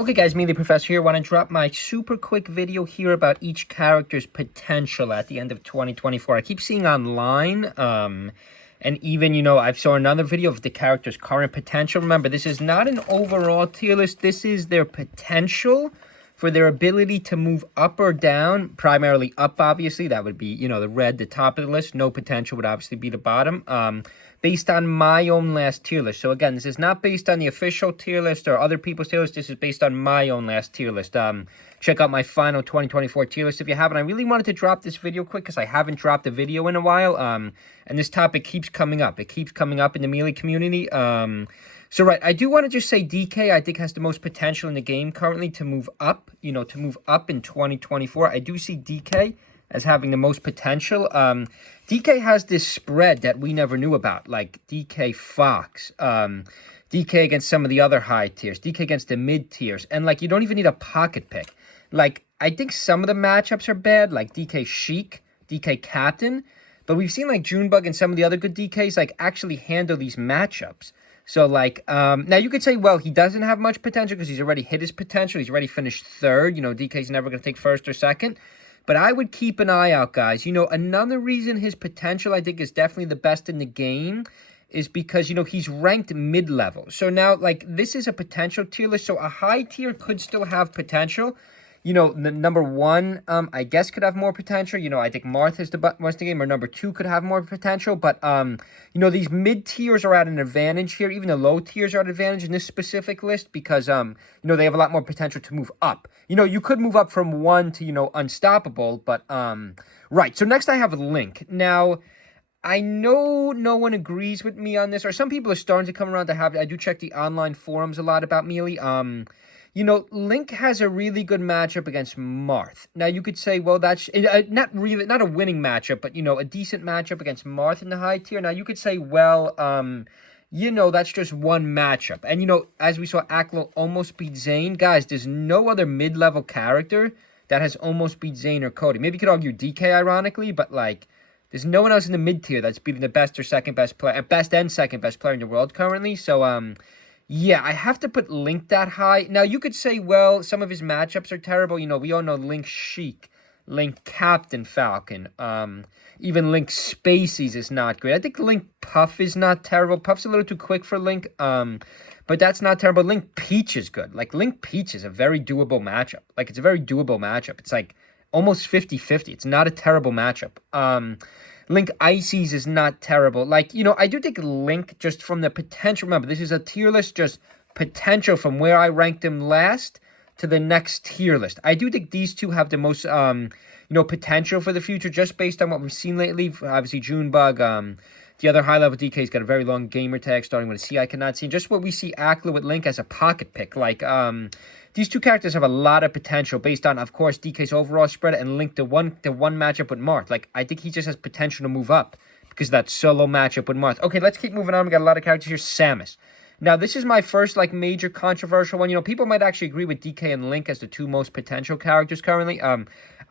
Okay guys, me the Professor here. Want to drop my super quick video here about each character's potential at the end of 2024. I keep seeing online, and even, I've saw another video of the character's current potential. Remember, this is not an overall tier list. This is their potential for their ability to move up or down, primarily up, obviously. That would be, the red, the top of the list. No potential would obviously be the bottom, based on my own last tier list. So again, this is not based on the official tier list or other people's tier list. This is based on my own last tier list. Check out my final 2024 tier list if you haven't. I really wanted to drop this video quick because I haven't dropped a video in a while, and this topic keeps coming up. It keeps coming up in the Melee community. So, right, I do want to just say DK, I think, has the most potential in the game currently to move up, to move up in 2024. I do see DK as having the most potential. DK has this spread that we never knew about, like DK Fox, DK against some of the other high tiers, DK against the mid tiers, and, you don't even need a pocket pick. I think some of the matchups are bad, like DK Sheik, DK Captain, but we've seen, Junebug and some of the other good DKs, actually handle these matchups. So, now you could say, well, he doesn't have much potential because he's already hit his potential. He's already finished third. DK's never going to take first or second. But I would keep an eye out, guys. Another reason his potential, I think, is definitely the best in the game is because, he's ranked mid-level. So now, this is a potential tier list. So a high tier could still have potential. The number one, I guess, could have more potential. I think Marth is the best in the game, or number two could have more potential. But, these mid-tiers are at an advantage here. Even the low tiers are at an advantage in this specific list because, they have a lot more potential to move up. You could move up from 1 to, unstoppable. But, right. So next I have Link. Now, I know no one agrees with me on this, or some people are starting to come around to have it. I do check the online forums a lot about Melee. Link has a really good matchup against Marth. Now, you could say, well, that's not a winning matchup, but, a decent matchup against Marth in the high tier. Now, you could say, well, that's just one matchup. And, as we saw, Aklo almost beat Zane. Guys, there's no other mid-level character that has almost beat Zane or Cody. Maybe you could argue DK, ironically, but, there's no one else in the mid-tier that's beating the best or second best player, best and second best player in the world currently. So, yeah, I have to put Link that high. Now, you could say, well, some of his matchups are terrible. We all know Link Sheik, Link Captain Falcon, even Link Spaceys is not great. I think Link Puff is not terrible. Puff's a little too quick for Link, but that's not terrible. Link Peach is good. Link Peach is a very doable matchup. It's a very doable matchup. It's, almost 50-50. It's not a terrible matchup. Link Ices is not terrible. I do think Link, just from the potential, remember, this is a tier list, just potential from where I ranked him last to the next tier list. I do think these two have the most, potential for the future, just based on what we've seen lately. Obviously, Junebug, the other high-level DK's got a very long gamer tag, starting with a C I cannot see. And just what we see Akla with Link as a pocket pick. These two characters have a lot of potential based on, of course, DK's overall spread and Link the one matchup with Marth. I think he just has potential to move up because of that solo matchup with Marth. Okay, let's keep moving on. We got a lot of characters here. Samus. Now, this is my first, major controversial one. People might actually agree with DK and Link as the two most potential characters currently.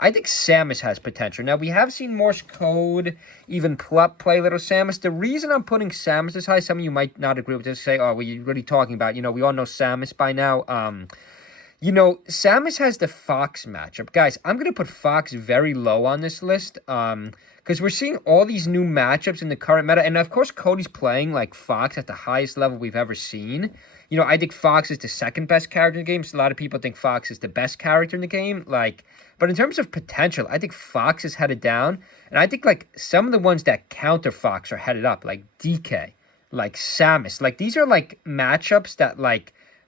I think Samus has potential. Now, we have seen Morse Code, even Plup play little Samus. The reason I'm putting Samus this high, some of you might not agree with this, say, oh, what are you really talking about? We all know Samus by now. Samus has the Fox matchup. Guys, I'm going to put Fox very low on this list because we're seeing all these new matchups in the current meta. And, of course, Cody's playing, Fox at the highest level we've ever seen. I think Fox is the second best character in the game. So a lot of people think Fox is the best character in the game. But in terms of potential, I think Fox is headed down. And I think, some of the ones that counter Fox are headed up, like DK, like Samus. These are, matchups that,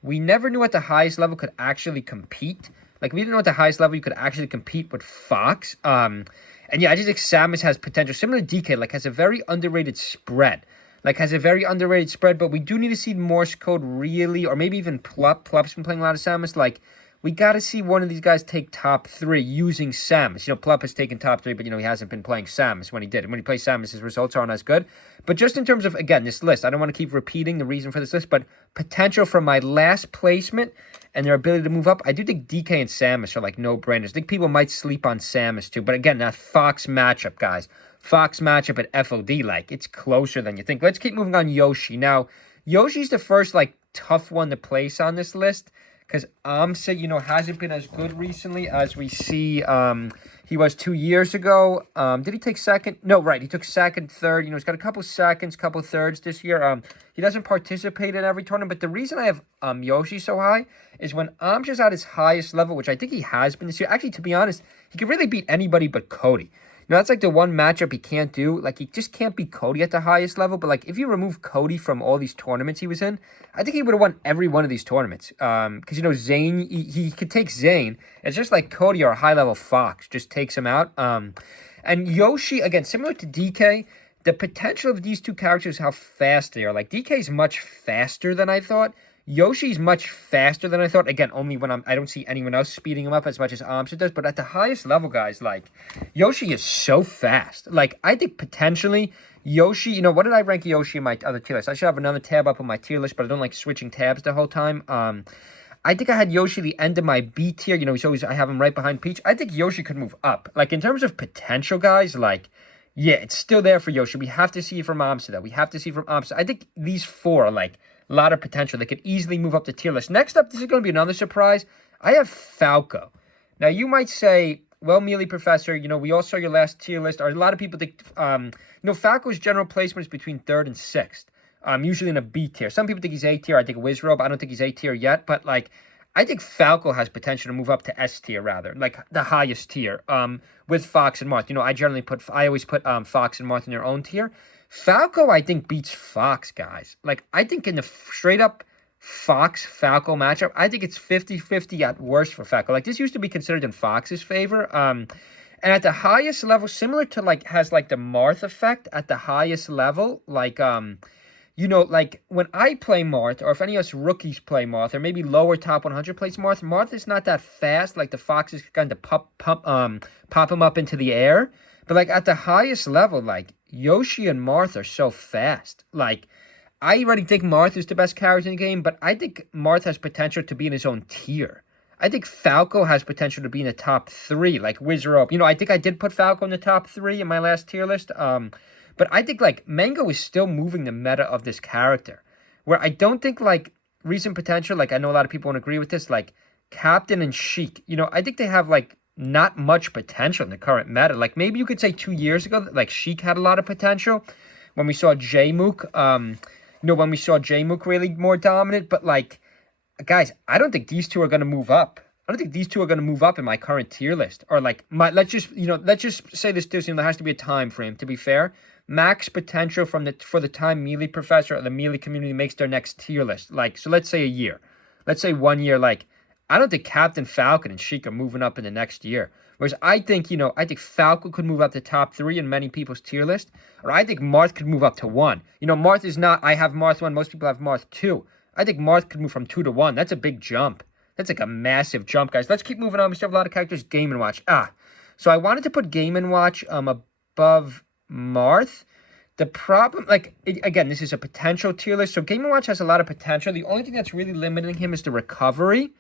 we never knew at the highest level could actually compete. We didn't know at the highest level you could actually compete with Fox. And yeah, I just think Samus has potential. Similar to DK, has a very underrated spread. But we do need to see Morse Code really, or maybe even Plup. Plup's been playing a lot of Samus. We got to see one of these guys take top 3 using Samus. Plup has taken top 3, but, he hasn't been playing Samus when he did. And when he plays Samus, his results aren't as good. But just in terms of, again, this list, I don't want to keep repeating the reason for this list, but potential from my last placement and their ability to move up, I do think DK and Samus are, no-brainers. I think people might sleep on Samus, too. But, again, that Fox matchup, guys. Fox matchup at FOD, it's closer than you think. Let's keep moving on Yoshi. Now, Yoshi's the first, tough one to place on this list. because Amsa, you know, hasn't been as good recently as we see he was 2 years ago. Did he take second? No, right. He took second, third. You know, he's got a couple seconds, couple thirds this year. He doesn't participate in every tournament. But the reason I have Yoshi so high is when Amsa's at his highest level, which I think he has been this year. Actually, to be honest, he could really beat anybody but Cody. You know, that's like the one matchup he can't do. Like, he just can't beat Cody at the highest level. But, like, if you remove Cody from all these tournaments he was in, I think he would have won every one of these tournaments. Because, you know, Zayn, he could take Zayn. It's just like Cody or a high-level Fox just takes him out. And Yoshi, again, similar to DK, the potential of these two characters, how fast they are. Like, DK's much faster than I thought. Yoshi's much faster than I thought. Again, only when I don't see anyone else speeding him up as much as Amsa does. But at the highest level, guys, like, Yoshi is so fast. Like, I think potentially Yoshi, you know, what did I rank Yoshi in my other tier list? I should have another tab up on my tier list, but I don't like switching tabs the whole time. I think I had Yoshi the end of my B tier. You know, I have him right behind Peach. I think Yoshi could move up. Like, in terms of potential, guys, like, yeah, it's still there for Yoshi. We have to see it from Amsa, though. We have to see it from Amsa. I think these four are, like, a lot of potential. They could easily move up the tier list. Next up, this is going to be another surprise. I have Falco. Now, you might say, well, Mealy Professor, you know, we all saw your last tier list. Or a lot of people think, you know, Falco's general placement is between 3rd and 6th. Usually in a B tier. Some people think he's A tier. I think Wizrobe. I don't think he's A tier yet. But, like, I think Falco has potential to move up to S tier, rather. Like, the highest tier. With Fox and Marth. You know, I always put Fox and Marth in their own tier. Falco, I think, beats Fox, guys. Like, I think in the straight-up Fox-Falco matchup, I think it's 50-50 at worst for Falco. Like, this used to be considered in Fox's favor. And at the highest level, similar to, like, has, like, the Marth effect at the highest level. Like, you know, like, when I play Marth, or if any of us rookies play Marth, or maybe lower top 100 plays Marth, Marth is not that fast. Like, the Fox is going to pop him up into the air. But, like, at the highest level, like, Yoshi and Marth are so fast. Like, I already think Marth is the best character in the game, but I think Marth has potential to be in his own tier. I think Falco has potential to be in the top 3, like Wizrobe. You know, I think I did put Falco in the top 3 in my last tier list. But I think, like, Mango is still moving the meta of this character. Where I don't think, like, recent potential, like, I know a lot of people won't agree with this, like, Captain and Sheik. You know, I think they have, like, not much potential in the current meta. Like, maybe you could say 2 years ago, like, Sheik had a lot of potential when we saw J-Mook, you know, when we saw J-Mook really more dominant. But, like, guys, I don't think these two are going to move up. I don't think these two are going to move up in my current tier list. Or, like, let's just say this, there has to be a time frame, to be fair. Max potential for the time Mealy Professor or the Mealy community makes their next tier list. Like, so let's say a year. Let's say 1 year, like, I don't think Captain Falcon and Sheik are moving up in the next year. Whereas I think, you know, I think Falcon could move up to top 3 in many people's tier list. Or I think Marth could move up to 1. You know, Marth is not, I have Marth 1, most people have Marth 2. I think Marth could move from 2 to 1. That's a big jump. That's like a massive jump, guys. Let's keep moving on. We still have a lot of characters. Game & Watch. So I wanted to put Game & Watch above Marth. The problem, like, again, this is a potential tier list. So Game & Watch has a lot of potential. The only thing that's really limiting him is the recovery.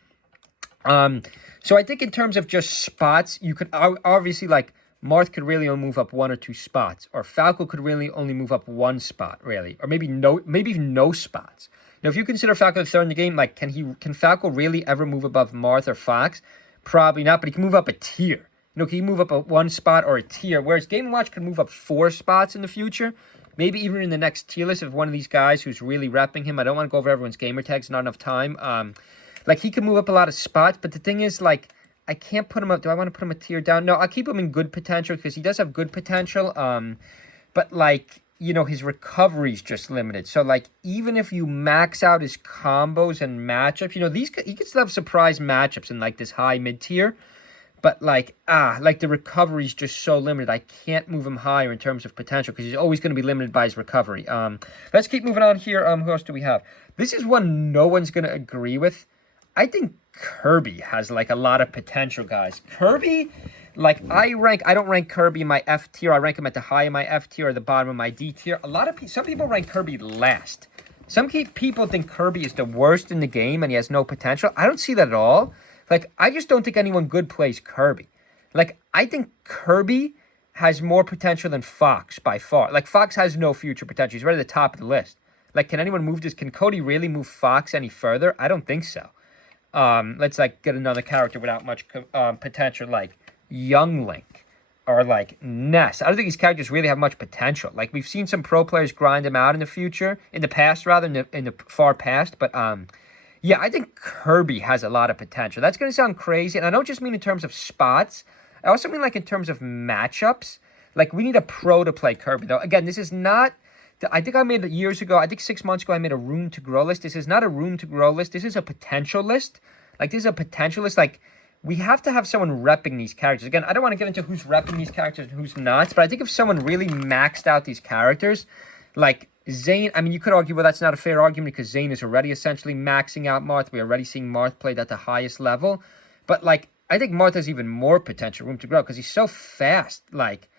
So I think in terms of just spots, you could obviously, like, Marth could really only move up 1 or 2 spots, or Falco could really only move up 1 spot, really, or maybe even no spots. Now, if you consider Falco the 3rd in the game, like, can Falco really ever move above Marth or Fox? Probably not, but he can move up a tier. You know, can he move up a 1 spot or a tier? Whereas Game & Watch can move up 4 spots in the future, maybe even in the next tier list if one of these guys who's really repping him. I don't want to go over everyone's gamer tags, not enough time. Like, he can move up a lot of spots, but the thing is, like, I can't put him up. Do I want to put him a tier down? No, I'll keep him in good potential because he does have good potential. But, like, you know, his recovery is just limited. So, like, even if you max out his combos and matchups, you know, he can still have surprise matchups in, like, this high mid-tier. But, like, the recovery is just so limited. I can't move him higher in terms of potential because he's always going to be limited by his recovery. Let's keep moving on here. Who else do we have? This is one no one's going to agree with. I think Kirby has, like, a lot of potential, guys. Kirby, like, I don't rank Kirby in my F tier. I rank him at the high of my F tier or the bottom of my D tier. Some people rank Kirby last. Some people think Kirby is the worst in the game and he has no potential. I don't see that at all. Like, I just don't think anyone good plays Kirby. Like, I think Kirby has more potential than Fox by far. Like, Fox has no future potential. He's right at the top of the list. Like, can anyone move this? Can Cody really move Fox any further? I don't think so. Let's like get another character without much potential, like Young Link or like Ness. I don't think these characters really have much potential. Like we've seen some pro players grind them out in the past rather, in the far past. But yeah, I think Kirby has a lot of potential. That's gonna sound crazy, and I don't just mean in terms of spots. I also mean like in terms of matchups. Like we need a pro to play Kirby though. Again, this is not. I think I made it years ago. I think 6 months ago I made a room to grow list. This is not a room to grow list. This is a potential list. Like this is a potential list. Like we have to have someone repping these characters. Again, I don't want to get into who's repping these characters and who's not, but I think if someone really maxed out these characters, like Zane, I mean, you could argue, well, that's not a fair argument because Zane is already essentially maxing out Marth. We're already seeing Marth played at the highest level. But like, I think Marth has even more potential room to grow because he's so fast. Like,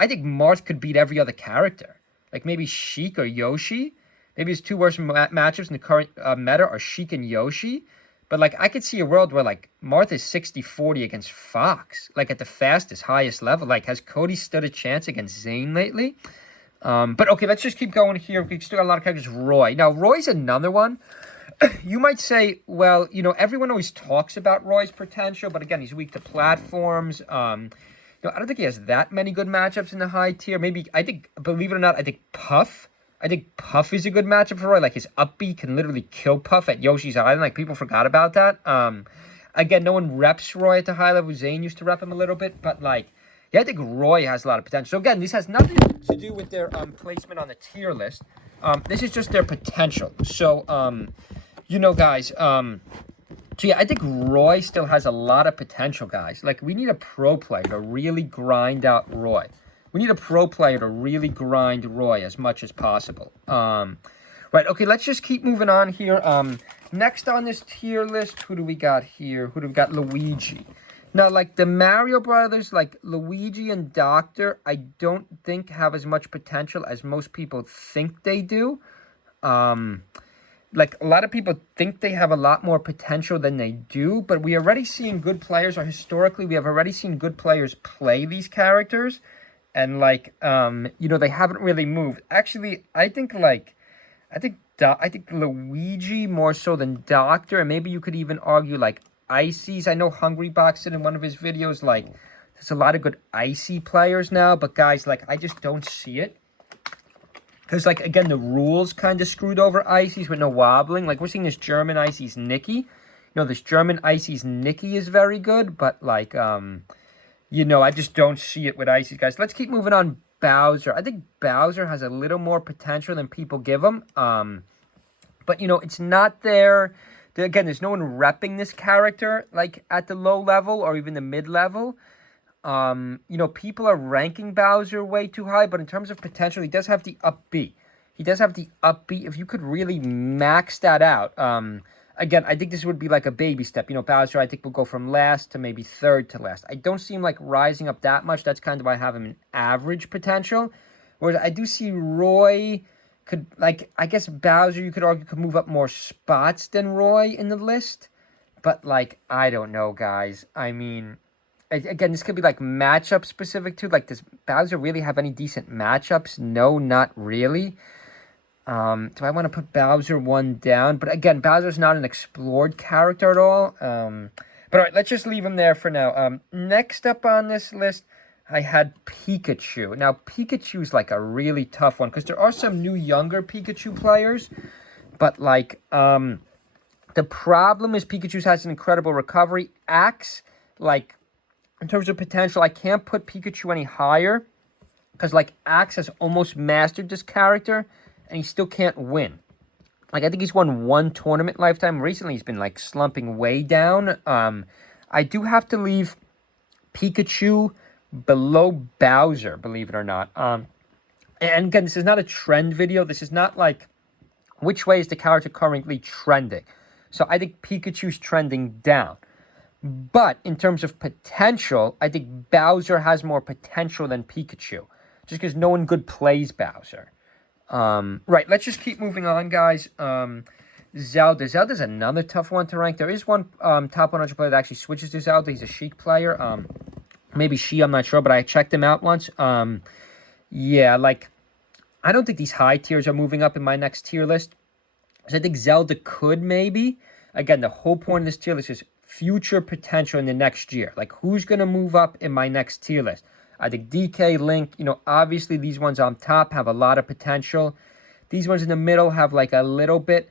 I think Marth could beat every other character. Like maybe Sheik or Yoshi. Maybe his two worst matchups in the current meta are Sheik and Yoshi. But like I could see a world where like Marth is 60-40 against Fox. Like at the fastest, highest level. Like has Cody stood a chance against Zane lately? But okay, let's just keep going here. We still got a lot of characters. Roy. Now Roy's another one. You might say, well, you know, everyone always talks about Roy's potential. But again, he's weak to platforms. No, I don't think he has that many good matchups in the high tier. Maybe, I think, believe it or not, I think Puff is a good matchup for Roy. Like, his up B can literally kill Puff at Yoshi's Island. Like, people forgot about that. Again, no one reps Roy at the high level. Zane used to rep him a little bit. But, like, yeah, I think Roy has a lot of potential. So, again, this has nothing to do with their placement on the tier list. This is just their potential. So, you know, guys, so yeah, I think Roy still has a lot of potential, guys. Like, we need a pro player to really grind out Roy. We need a pro player to really grind Roy as much as possible. Right, okay, let's just keep moving on here. Next on this tier list, who do we got here? Who do we got? Luigi. Now, like, the Mario Brothers, like, Luigi and Doctor, I don't think have as much potential as most people think they do. Like, a lot of people think they have a lot more potential than they do, but we are already seeing good players, or historically, we have already seen good players play these characters, and, like, you know, they haven't really moved. Actually, I think Luigi more so than Doctor, and maybe you could even argue, like, Icy's. I know Hungrybox said in one of his videos, like, there's a lot of good Icy players now, but, guys, like, I just don't see it. Because, like, again, the rules kind of screwed over Icy's with no wobbling. Like, we're seeing this German Icy's Nikki. You know, this German Icy's Nikki is very good. But, like, you know, I just don't see it with Icy's, guys. Let's keep moving on. Bowser. I think Bowser has a little more potential than people give him. But, you know, it's not there. Again, there's no one repping this character, like, at the low level or even the mid-level. You know, people are ranking Bowser way too high, but in terms of potential, he does have the up B. He does have the up B. If you could really max that out, again, I think this would be like a baby step. You know, Bowser, I think, will go from last to maybe third to last. I don't see him, like, rising up that much. That's kind of why I have him in average potential. Whereas I do see Roy could, like, I guess Bowser, you could argue, could move up more spots than Roy in the list. But, like, I don't know, guys. I mean, again, this could be, like, matchup specific, too. Like, does Bowser really have any decent matchups? No, not really. Do I want to put Bowser one down? But, again, Bowser's not an explored character at all. But, all right, let's just leave him there for now. Next up on this list, I had Pikachu. Now, Pikachu's, like, a really tough one. Because there are some new, younger Pikachu players. But, like, the problem is Pikachu has an incredible recovery. Axe, like, in terms of potential, I can't put Pikachu any higher because, like, Axe has almost mastered this character, and he still can't win. Like, I think he's won one tournament lifetime. Recently, he's been, like, slumping way down. I do have to leave Pikachu below Bowser, believe it or not. And again, this is not a trend video. This is not, like, which way is the character currently trending. So I think Pikachu's trending down. But in terms of potential, I think Bowser has more potential than Pikachu. Just because no one good plays Bowser. Right, let's just keep moving on, guys. Zelda. Zelda's another tough one to rank. There is one top 100 player that actually switches to Zelda. He's a Sheik player. Maybe I'm not sure, but I checked him out once. Yeah, like, I don't think these high tiers are moving up in my next tier list. So I think Zelda could maybe. again, the whole point of this tier list is future potential in the next year. Like, who's going to move up in my next tier list? I think DK, Link, you know, obviously these ones on top have a lot of potential. These ones in the middle have, like, a little bit.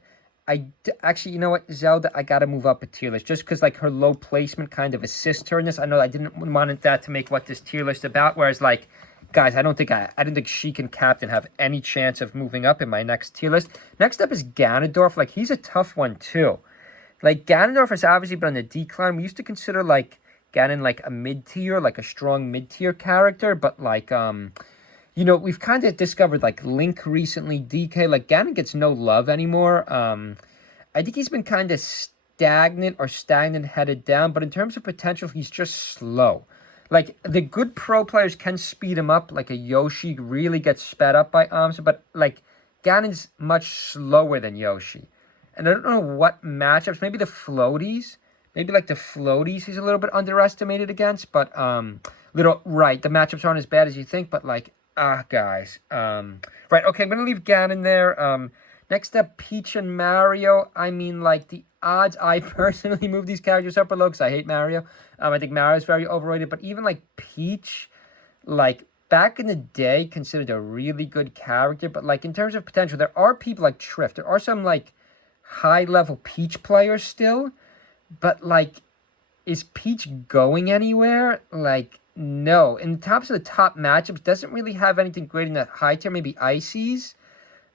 Actually, you know what, Zelda, I got to move up a tier list just because, like, her low placement kind of assists her in this. I know I didn't want that to make what this tier list about, whereas, like, guys, I didn't think Sheik and Captain have any chance of moving up in my next tier list. Next up is Ganondorf. Like, he's a tough one, too. Like, Ganondorf has obviously been on the decline. We used to consider, like, Ganon, like, a mid-tier, like, a strong mid-tier character. But, like, you know, we've kind of discovered, like, Link recently, DK. Like, Ganon gets no love anymore. I think he's been kind of stagnant headed down. But in terms of potential, he's just slow. Like, the good pro players can speed him up. Like, a Yoshi really gets sped up by Amsa. But, like, Ganon's much slower than Yoshi. And I don't know what matchups. Maybe the floaties. Maybe, like, the floaties he's a little bit underestimated against. But, the matchups aren't as bad as you think. But, like, guys. Right, okay, I'm going to leave Ganon there. Next up, Peach and Mario. I mean, like, the odds I personally move these characters up or low because I hate Mario. I think Mario's very overrated. But even, like, Peach, like, back in the day, considered a really good character. But, like, in terms of potential, there are people like Triff. There are some, like, high-level Peach players still. But, like, is Peach going anywhere? Like, no. In the tops of the top matchups, doesn't really have anything great in that high tier. Maybe Ices.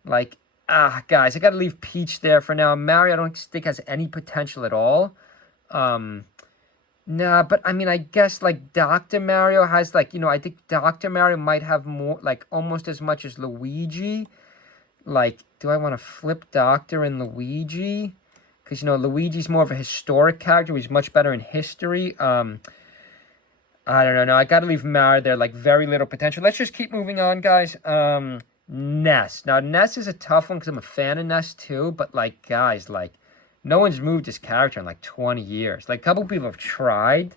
Like, guys, I got to leave Peach there for now. Mario, I don't think has any potential at all. Nah, but I mean, I guess, like, Dr. Mario has, like, you know, I think Dr. Mario might have more, like, almost as much as Luigi. Like, do I want to flip Doctor and Luigi? Because, you know, Luigi's more of a historic character. He's much better in history. I don't know. No, I got to leave Mario there. Like, very little potential. Let's just keep moving on, guys. Ness. Now, Ness is a tough one because I'm a fan of Ness, too. But, like, guys, like, no one's moved this character in, like, 20 years. Like, a couple people have tried.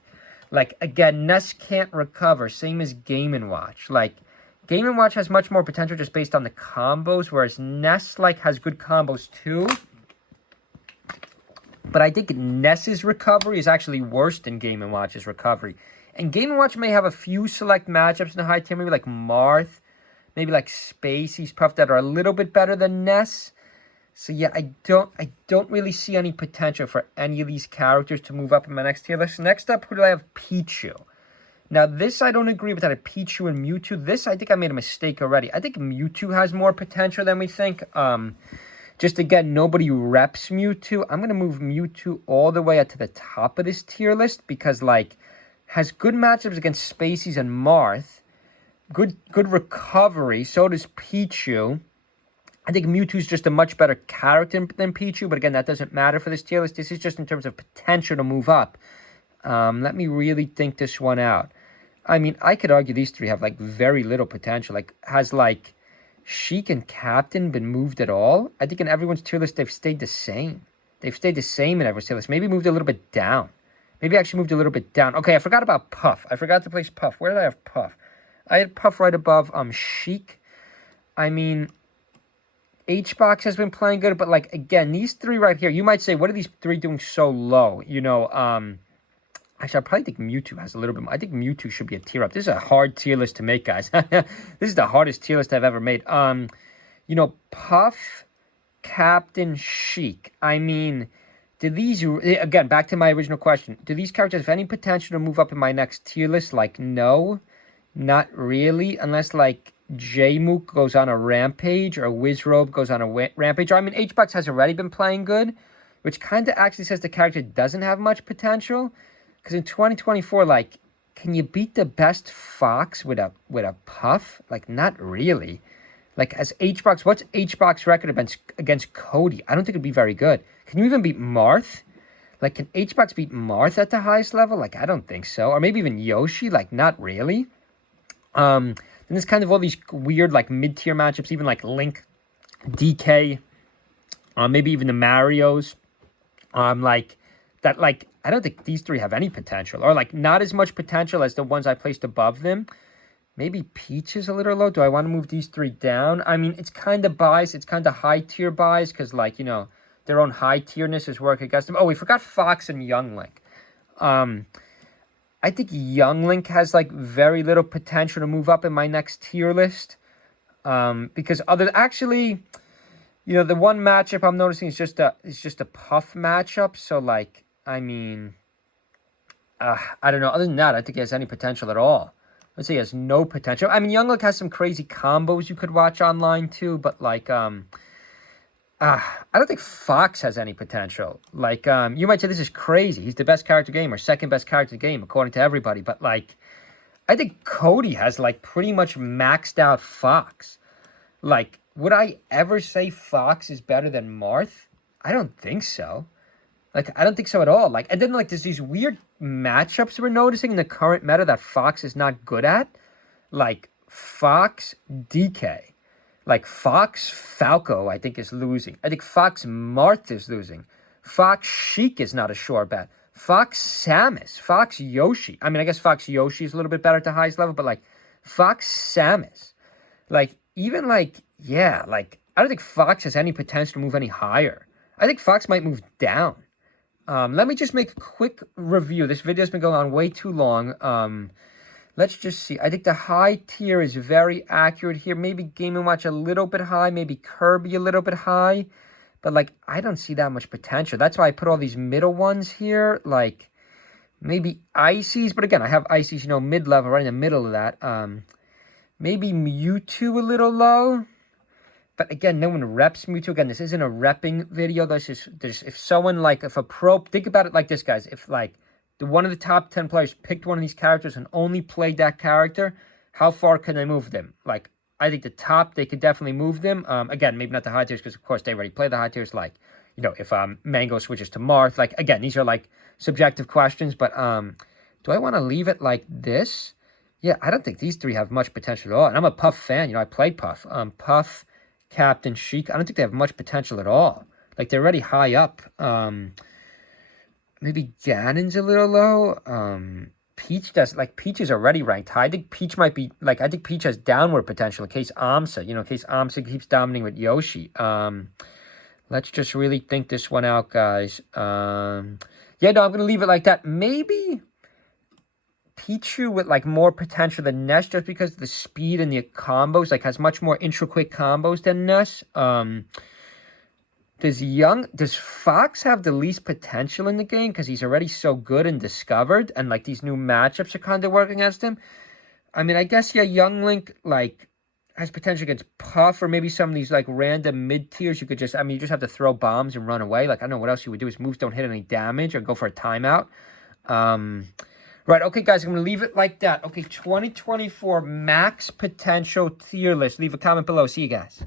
Like, again, Ness can't recover. Same as Game & Watch. Like, Game & Watch has much more potential just based on the combos, whereas Ness, like, has good combos, too. But I think Ness's recovery is actually worse than Game & Watch's recovery. And Game & Watch may have a few select matchups in the high tier, maybe like Marth, maybe like Spacey's Puff that are a little bit better than Ness. So yeah, I don't really see any potential for any of these characters to move up in my next tier list. Next up, who do I have? Pichu. Now this I don't agree with that. Pichu and Mewtwo. This I think I made a mistake already. I think Mewtwo has more potential than we think. Just again, nobody reps Mewtwo. I'm gonna move Mewtwo all the way up to the top of this tier list because, like, has good matchups against Spacey's and Marth. Good recovery. So does Pichu. I think Mewtwo's just a much better character than Pichu, but again, that doesn't matter for this tier list. This is just in terms of potential to move up. Let me really think this one out. I mean, I could argue these three have, like, very little potential. Like, has, like, Sheik and Captain been moved at all? I think in everyone's tier list, they've stayed the same. They've stayed the same in everyone's tier list. Maybe moved a little bit down. Maybe actually moved a little bit down. Okay, I forgot about Puff. I forgot to place Puff. Where did I have Puff? I had Puff right above Sheik. I mean, HBox has been playing good, but, like, again, these three right here, you might say, what are these three doing so low? You know, actually, I probably think Mewtwo has a little bit more. I think Mewtwo should be a tier up. This is a hard tier list to make, guys. This is the hardest tier list I've ever made. You know, Puff, Captain, Sheik. I mean, do these, again, back to my original question, do these characters have any potential to move up in my next tier list? Like, no, not really, unless, like, Jmook goes on a rampage or Wizrobe goes on a rampage. Or, I mean, HBox has already been playing good, which kind of actually says the character doesn't have much potential. Because in 2024, like, can you beat the best Fox with a Puff? Like, not really. Like, as HBox, what's HBox record against Cody? I don't think it'd be very good. Can you even beat Marth? Like, can HBox beat Marth at the highest level? Like, I don't think so. Or maybe even Yoshi? Like, not really. Then there's kind of all these weird, like, mid-tier matchups, even like Link, DK, maybe even the Marios. Like, that, like, I don't think these three have any potential, or, like, not as much potential as the ones I placed above them. Maybe Peach is a little low. Do I want to move these three down? I mean, it's kind of biased. It's kind of high tier biased because, like, you know, their own high tierness is working against them. Oh, we forgot Fox and Young Link. I think Young Link has like very little potential to move up in my next tier list. Because actually, you know, the one matchup I'm noticing is just a Puff matchup. So like, I mean, I don't know. Other than that, I think he has any potential at all. Let's say he has no potential. I mean, Young Link has some crazy combos you could watch online too, but like, I don't think Fox has any potential. Like, you might say this is crazy. He's the best character game or second best character game according to everybody. But like, I think Cody has like pretty much maxed out Fox. Like, would I ever say Fox is better than Marth? I don't think so. Like, I don't think so at all. Like, and then like there's these weird matchups we're noticing in the current meta that Fox is not good at. Like Fox DK. Like, Fox Falco, I think, is losing. I think Fox Marth is losing. Fox Sheik is not a sure bet. Fox Samus. Fox Yoshi. I mean, I guess Fox Yoshi is a little bit better at the highest level, but, like, Fox Samus. Like, even, like, yeah, like, I don't think Fox has any potential to move any higher. I think Fox might move down. Let me just make a quick review. This video's been going on way too long. Let's just see. I think the high tier is very accurate here. Maybe Game & Watch a little bit high. Maybe Kirby a little bit high. But, like, I don't see that much potential. That's why I put all these middle ones here. Like, maybe Icy's. But, again, I have Icy's, you know, mid-level, right in the middle of that. Maybe Mewtwo a little low. But, again, no one reps Mewtwo. Again, this isn't a repping video. If someone, like, if a pro... Think about it like this, guys. If, like... one of the top 10 players picked one of these characters and only played that character, how far can they move them? Like, I think the top, they could definitely move them. Again, maybe not the high tiers because, of course, they already play the high tiers. Like, you know, if Mango switches to Marth. Like, again, these are, like, subjective questions. But do I want to leave it like this? Yeah, I don't think these three have much potential at all. And I'm a Puff fan. You know, I played Puff. Puff, Captain, Sheik. I don't think they have much potential at all. Like, they're already high up. Maybe Ganon's a little low. Peach Peach is already ranked high. I think Peach might be, like, I think Peach has downward potential in case Amsa, you know, in case Amsa keeps dominating with Yoshi. Let's just really think this one out, guys. Yeah, no, I'm going to leave it like that. Maybe Pichu with, like, more potential than Ness just because of the speed and the combos, like, has much more intra-quick combos than Ness. Does Fox have the least potential in the game because he's already so good and discovered and, like, these new matchups are kind of working against him? I mean, I guess, yeah, Young Link, like, has potential against Puff or maybe some of these, like, random mid-tiers. You could just, I mean, you just have to throw bombs and run away. Like, I don't know what else you would do. His moves don't hit any damage or go for a timeout. Right, okay, guys, I'm going to leave it like that. Okay, 2024 max potential tier list. Leave a comment below. See you guys.